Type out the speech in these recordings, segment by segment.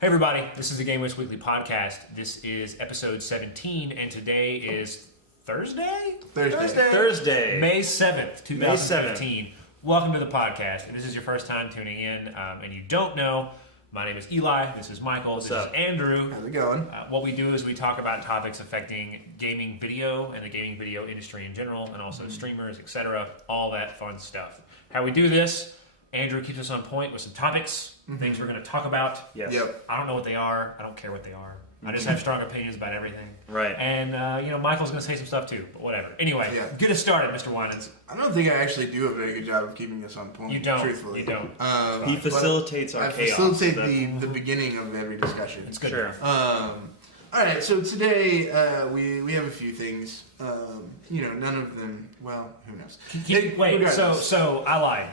Hey everybody, this is the GameWisp Weekly Podcast. This is episode 17, and today is Thursday? Thursday. May 7th, 2015. Welcome to the podcast. If this is your first time tuning in, and you don't know, my name is Eli, this is Michael, What's this up? is Andrew. How's it going? What we do is we talk about topics affecting gaming video and the gaming video industry in general, and also streamers, etc., all that fun stuff. How we do this, Andrew keeps us on point with some topics, things we're going to talk about. Yes. Yep. I don't know what they are. I don't care what they are. I just have strong opinions about everything. Right. And, Michael's going to say some stuff too, but whatever. Anyway, get us started, Mr. Winans. I don't think I actually do a very good job of keeping us on point. You don't. Truthfully. You don't. He facilitates our I chaos. facilitate the beginning of every discussion. It's good. Sure. All right, so today we have a few things. None of them. Well, who knows? Wait. So I lied.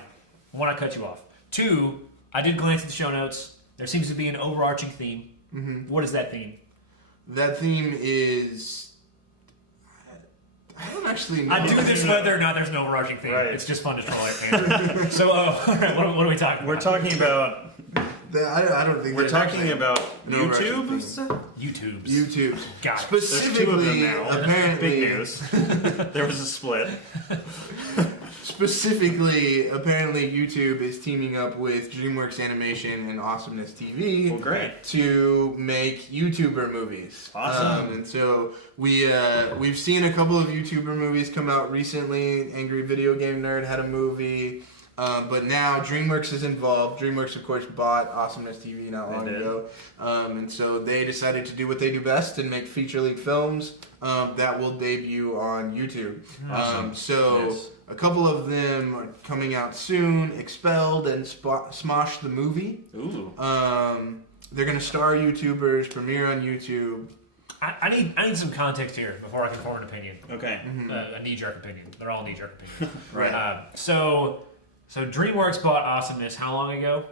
One, I cut you off. Two, I did glance at the show notes. There seems to be an overarching theme. Mm-hmm. What is that theme? That theme is. I don't actually know. I do this whether or not there's an overarching theme. Right. It's just fun to troll it. So, all right, what are we talking about? We're talking about. I don't think We're talking about no YouTube. YouTube's. Got it. There's two of them Specifically, now. apparently, Big news. There was a split. Specifically, apparently YouTube is teaming up with DreamWorks Animation and AwesomenessTV Well, great. to make YouTuber movies. Awesome. And so we've seen a couple of YouTuber movies come out recently. Angry Video Game Nerd had a movie. But now DreamWorks is involved. DreamWorks, of course, bought AwesomenessTV not long ago. And so they decided to do what they do best and make feature-length films that will debut on YouTube. Awesome. Yes. A couple of them are coming out soon. Expelled and Smosh the movie. Ooh. They're going to star YouTubers, premiere on YouTube. I need some context here before I can form an opinion. Okay. A knee-jerk opinion. They're all knee-jerk opinions. Right. So DreamWorks bought Awesomeness how long ago?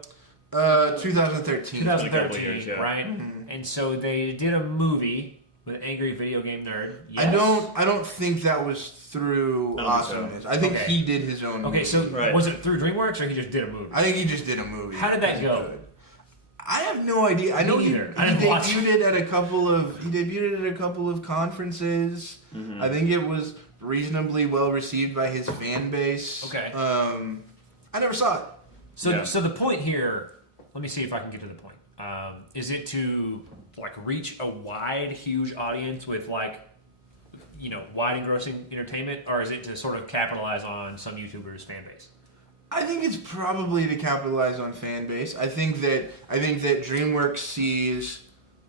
2013. 2013, years, yeah. right? Mm-hmm. And so they did a movie with Angry Video Game Nerd. Yes? I don't think that was through I don't think so. Awesomeness. I think Okay. he did his own movie. Okay, so Right. was it through DreamWorks or he just did a movie? I think he just did a movie. How did that go? I have no idea. I know he neither. I didn't watch debuted it at a couple of conferences. Mm-hmm. I think it was reasonably well received by his fan base. Okay. I never saw it. So the point here, let me see if I can get to the point. Is it to reach a wide, huge audience with wide engrossing entertainment, or is it to sort of capitalize on some YouTubers' fan base? I think it's probably to capitalize on fan base. I think that DreamWorks sees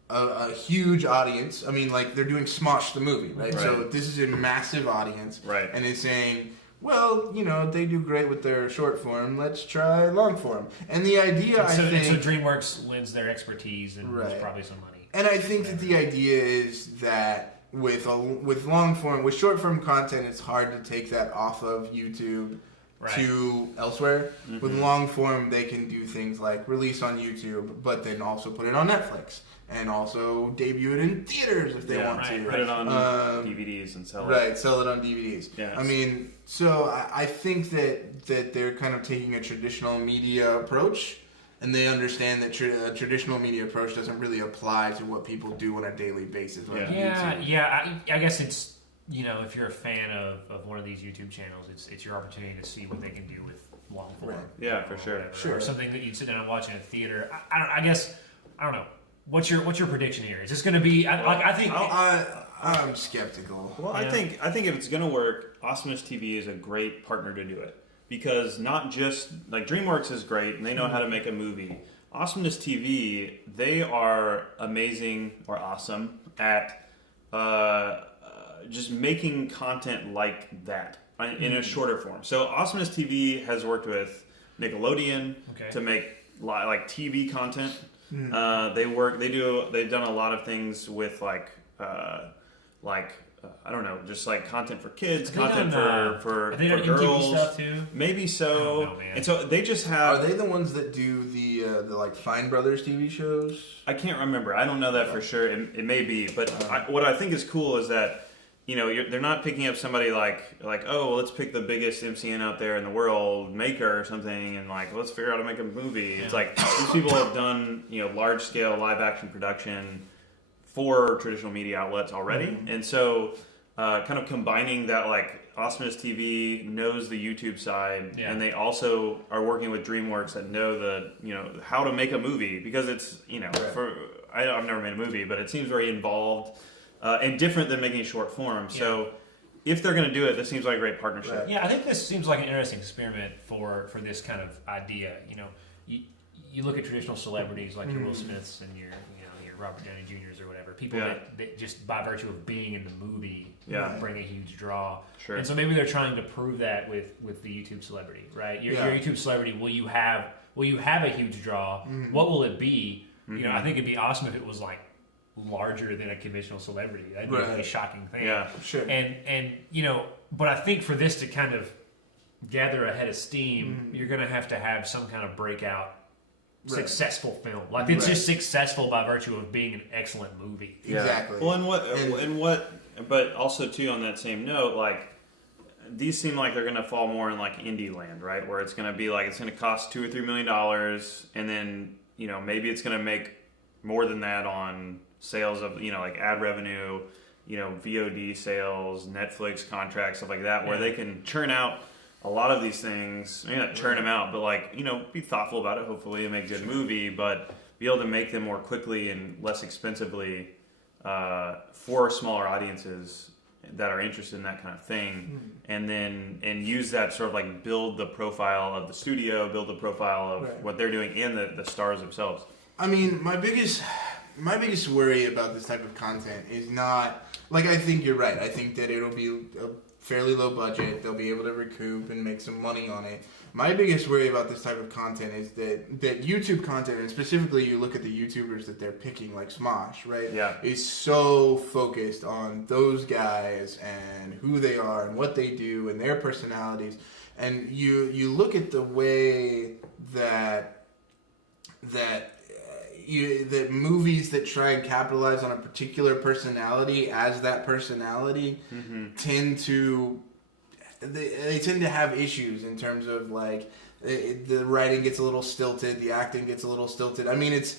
a huge audience. I mean, they're doing Smosh the movie, right? So this is a massive audience, Right. And it's saying, well, they do great with their short form. Let's try long form. And the idea, So I think, DreamWorks lends their expertise and there's probably some money. and I think that the idea is that with long form, with short form content, it's hard to take that off of YouTube. Right. To elsewhere. Mm-hmm. With long form, they can do things like release on YouTube, but then also put it on Netflix and also debut it in theaters if they want to. Put it on DVDs and sell it. Right, sell it on DVDs. Yes. I mean, so I think that they're kind of taking a traditional media approach, and they understand that a traditional media approach doesn't really apply to what people do on a daily basis on YouTube. I guess it's. If you're a fan of one of these YouTube channels, it's your opportunity to see what they can do with long form. Right. Yeah, for sure. Or something that you'd sit down and watch in a theater. I don't know. What's your prediction here? Is this going to be? I think. I'm skeptical. Well, I think if it's going to work, AwesomenessTV is a great partner to do it, because not just DreamWorks is great and they know how to make a movie. AwesomenessTV, they are amazing or awesome at just making content like that in a shorter form. So AwesomenessTV has worked with Nickelodeon to make TV content. They've done a lot of things with I don't know, just content for kids, content for have they done girls. MTV stuff too? Maybe so. I don't know, man. And so they just have. Are they the ones that do the Fine Brothers TV shows? I can't remember. I don't know that for sure. It may be, but what I think is cool is that they're not picking up somebody like oh, let's pick the biggest MCN out there in the world, Maker or something, and like let's figure out how to make a movie. It's like these people have done large scale live action production for traditional media outlets already, and so kind of combining that, like Awesomeness TV knows the YouTube side, and they also are working with DreamWorks that know the how to make a movie, because it's I've never made a movie, but it seems very involved. And different than making short form. So if they're going to do it, this seems like a great partnership. Right. Yeah, I think this seems like an interesting experiment for this kind of idea. You look at traditional celebrities like your Will Smiths and your Robert Downey Jr.'s or whatever, people that just by virtue of being in the movie bring a huge draw. Sure. And so maybe they're trying to prove that with the YouTube celebrity, right? Your YouTube celebrity, will you have a huge draw? What will it be? I think it'd be awesome if it was like larger than a conventional celebrity. That'd be a really shocking thing. Yeah, sure. And but I think for this to kind of gather a head of steam, you're going to have some kind of breakout successful film. Like it's just successful by virtue of being an excellent movie. Yeah. Exactly. Well, but also too on that same note, like these seem like they're going to fall more in like indie land, right? Where it's going to be like it's going to cost $2 or $3 million, and then maybe it's going to make more than that on sales of like ad revenue, VOD sales, Netflix contracts, stuff like that, where they can churn out a lot of these things. Maybe not churn them out, but like be thoughtful about it, hopefully, and make a good movie, but be able to make them more quickly and less expensively for smaller audiences that are interested in that kind of thing, and use that sort of like build the profile of the studio, build the profile of what they're doing, and the stars themselves. I mean, my biggest worry about this type of content is not, like, I think you're right. I think that it'll be a fairly low budget. They'll be able to recoup and make some money on it. My biggest worry about this type of content is that YouTube content, and specifically you look at the YouTubers that they're picking, like Smosh, right? Yeah. Is so focused on those guys and who they are and what they do and their personalities. And you look at the way that movies that try and capitalize on a particular personality as that personality tend to have issues in terms of like the writing gets a little stilted, the acting gets a little stilted. I mean, it's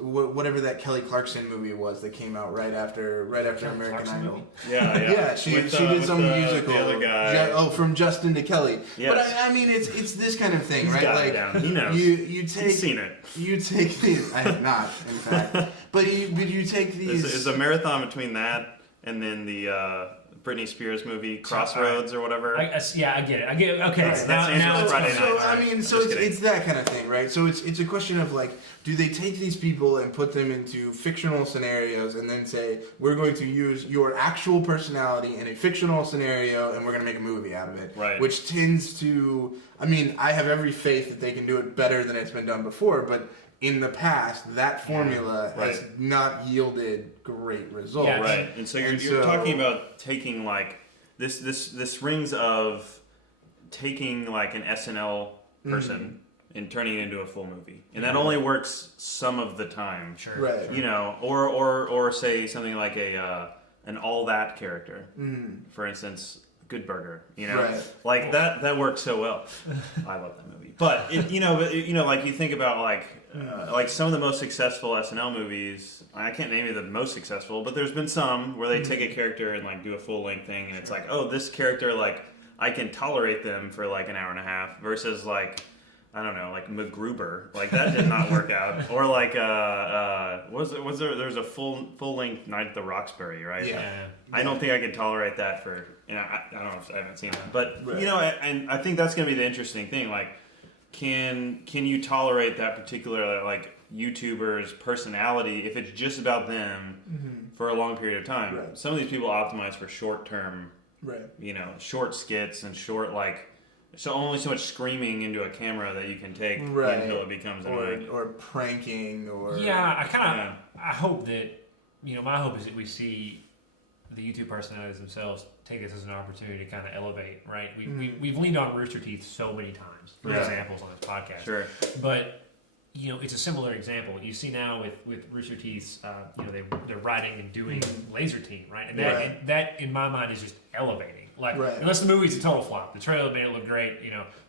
whatever that Kelly Clarkson movie was that came out right after American Idol. Yeah. She did some musical. The other guy. From Justin to Kelly. Yes. But I mean, it's this kind of thing, He's right? got Like it down. He knows. He's seen it. You take these. I have not, in fact. But you take these. It's a marathon between that and then the Britney Spears movie Crossroads or whatever. I get it. Okay, That's Angela's Friday Night. It's that kind of thing, right? So it's a question of like, do they take these people and put them into fictional scenarios and then say, we're going to use your actual personality in a fictional scenario and we're going to make a movie out of it. Right. Which tends to, I mean, I have every faith that they can do it better than it's been done before, but in the past, that formula has not yielded great results. Yeah. Right, and so you're talking about taking like this rings of taking like an SNL person and turning it into a full movie, and that only works some of the time. Sure. Right. Or say something like an All That character, for instance, Good Burger. Like that works so well. I love that movie, but like you think about like some of the most successful SNL movies. I can't name you the most successful, but there's been some where they take a character and like do a full length thing, and it's like, oh, this character, like I can tolerate them for like an hour and a half, versus like I don't know, like MacGruber, like that did not work out, or like there's a full length Night at the Roxbury, right? Yeah. I don't think I can tolerate that for I don't know if I haven't seen that, but and I think that's gonna be the interesting thing, like. Can you tolerate that particular like YouTuber's personality if it's just about them for a long period of time? Right. Some of these people optimize for short term, short skits and short only so much screaming into a camera that you can take until it becomes annoying. Or pranking or I hope that my hope is that we see the YouTube personalities themselves take this as an opportunity to kind of elevate, right? We've leaned on Rooster Teeth so many times for examples on this podcast. Sure. But, it's a similar example. You see now with Rooster Teeth's, they're writing and doing Laser Team, right? And that in my mind is just elevating. Like, unless the movie's a total flop, the trailer made it look great,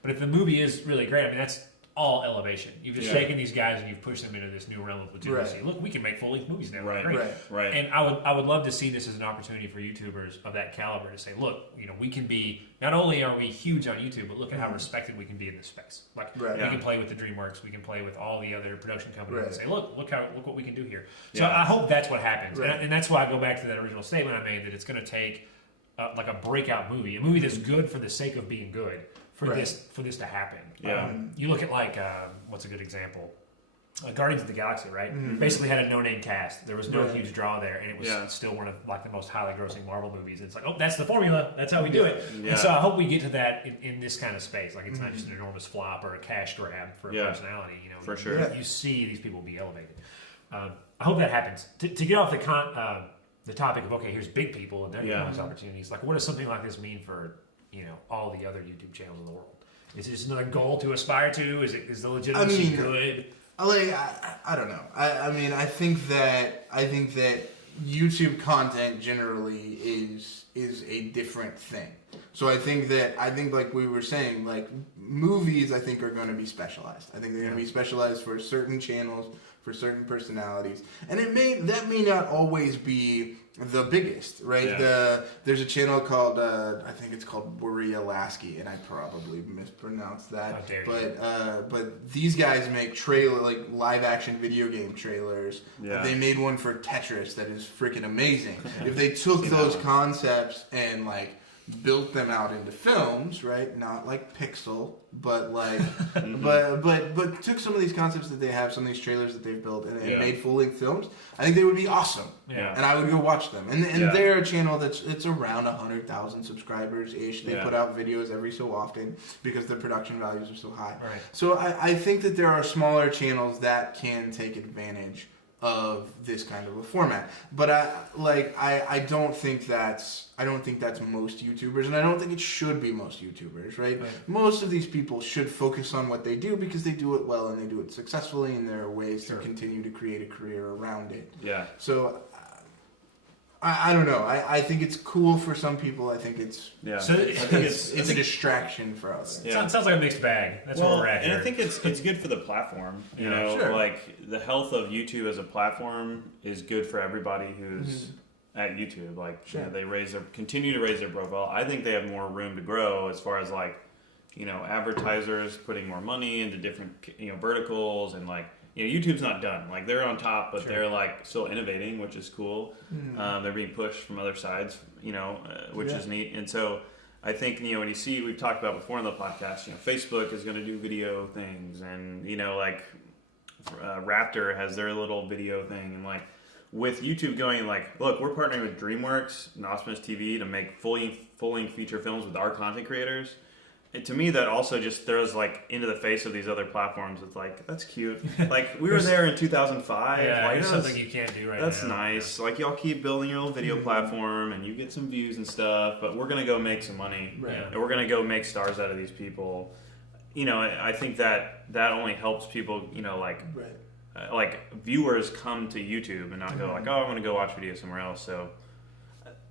But if the movie is really great, I mean, that's all elevation. You've just taken these guys and you've pushed them into this new realm of legitimacy. Look, we can make full-length movies now. Right. And I would love to see this as an opportunity for YouTubers of that caliber to say, look, we can be, not only are we huge on YouTube, but look at how respected we can be in this space. Like, we can play with the DreamWorks, we can play with all the other production companies and say, look what we can do here. So I hope that's what happens. And that's why I go back to that original statement I made, that it's going to take like a breakout movie, a movie that's good for the sake of being good, for this to happen. You look at like what's a good example? Guardians of the Galaxy, right? Basically had a no-name cast. There was no huge draw there, and it was still one of like the most highly grossing Marvel movies. It's like, oh, that's the formula. That's how we do it. And so I hope we get to that in this kind of space. Like, it's not just an enormous flop or a cash grab for a personality. For sure. You see these people be elevated. I hope that happens. To get off the topic of, okay, here's big people and they're getting all these opportunities. Like, what does something like this mean for all the other YouTube channels in the world? Is it just another goal to aspire to? Is the legitimacy good? I don't know. I mean, I think that YouTube content generally is a different thing. So I think like we were saying, like movies, I think are going to be specialized. I think they're going to be specialized for certain channels, for certain personalities, and that may not always be the biggest, right? There's a channel called I think it's called Worry Lasky, and I probably mispronounced that. How dare you. But these guys make like live action video game trailers. They made one for Tetris that is freaking amazing. If they took those concepts and like built them out into films, right? Not like Pixel, but like, but took some of these concepts that they have, some of these trailers that they've built, and made full-length films. I think they would be awesome. And I would go watch them. And they're a channel it's around 100,000 subscribers ish. They put out videos every so often because the production values are so high. Right. So I think that there are smaller channels that can take advantage of this kind of a format, but I don't think that's most YouTubers, and I don't think it should be most YouTubers, right? Most of these people should focus on what they do because they do it well and they do it successfully, and there are ways to continue to create a career around it. So I don't know. I think it's cool for some people. I think it's So I think it's a distraction for others. Sounds like a mixed bag. That's where we're at here. And I think it's good for the platform. Like the health of YouTube as a platform is good for everybody who's at YouTube. Like they continue to raise their profile. I think they have more room to grow as far as like advertisers putting more money into different verticals, and like YouTube's not done. Like they're on top, but they're like still innovating, which is cool. They're being pushed from other sides, which is neat. And so I think when you see, we've talked about before in the podcast, Facebook is going to do video things, and like Raptor has their little video thing, and like with YouTube going like, look, we're partnering with DreamWorks and AwesomenessTV to make full-length feature films with our content creators. And to me, that also just throws like into the face of these other platforms. It's like, that's cute. Like we were there in 2005. There's something you can't do right now. That's nice. Like y'all keep building your own video platform, and you get some views and stuff. But we're gonna go make some money, and we're gonna go make stars out of these people. I think that only helps people. Like viewers come to YouTube and not go like, oh, I'm gonna go watch videos somewhere else. So.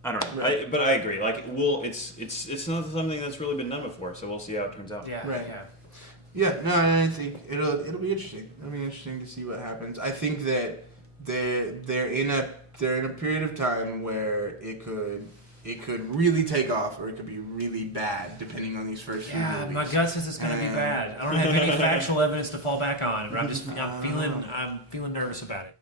I don't know, but I agree. Like, it's not something that's really been done before, so we'll see how it turns out. No, I think it'll be interesting. It'll be interesting to see what happens. I think that they're in a period of time where it could really take off, or it could be really bad, depending on these first few movies. My gut says it's going to be bad. I don't have any factual evidence to fall back on, but I'm feeling nervous about it.